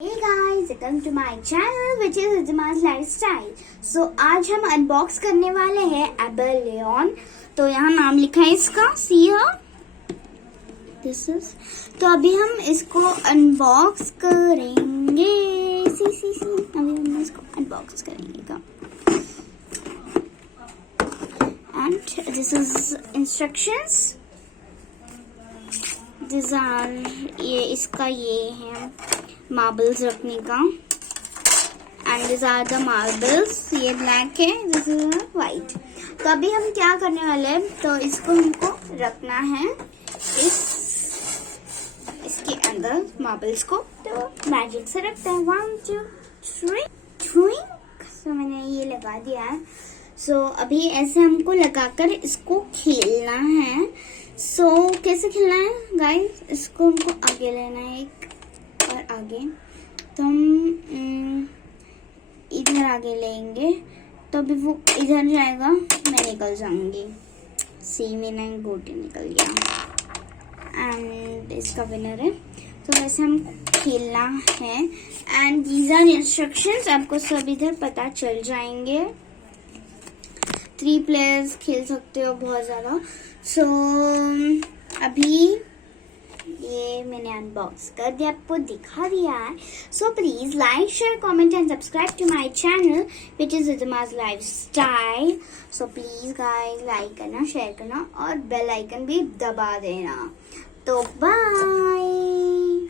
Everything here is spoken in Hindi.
Hey guys, welcome to my channel which is Rizma's Lifestyle. So आज हम अनबॉक्स करने वाले हैं abalone. तो यहाँ नाम लिखा है इसका, see here. This is. तो अभी हम इसको अनबॉक्स करेंगे. सी अभी हम इसको अनबॉक्स करेंगे का. And this is instructions. These are ये इसका ये है मार्बल्स रखने का. And this are the marbles. ये ब्लैक है, दिस इज व्हाइट. तो अभी हम क्या करने वाले हैं, तो इसको हमको रखना है इसके अंदर मार्बल्स को. तो मैजिक से रखते हैं. 1 2 3. सो मैंने ये लगा दिया है. सो अभी ऐसे हमको लगाकर इसको खेलना है. सो कैसे खेलना है गाइस, इसको हमको आगे लेना है एक और आगे. तो हम इधर आगे लेंगे तो अभी वो इधर जाएगा, मैं निकल जाऊंगी. सी मैंने गोटी निकल गया एंड इसका विनर है. तो वैसे हम खेलना है एंड दीज आर इंस्ट्रक्शंस. आपको सब इधर पता चल जाएंगे. 3 प्लेयर्स खेल सकते हो बहुत ज्यादा. सो अभी ये मैंने अनबॉक्स कर दिया, आपको दिखा दिया है. So please like share comment and subscribe to my channel which is Rizma's lifestyle. So please guys like करना, शेयर करना और बेल आइकन भी दबा देना. तो बाय.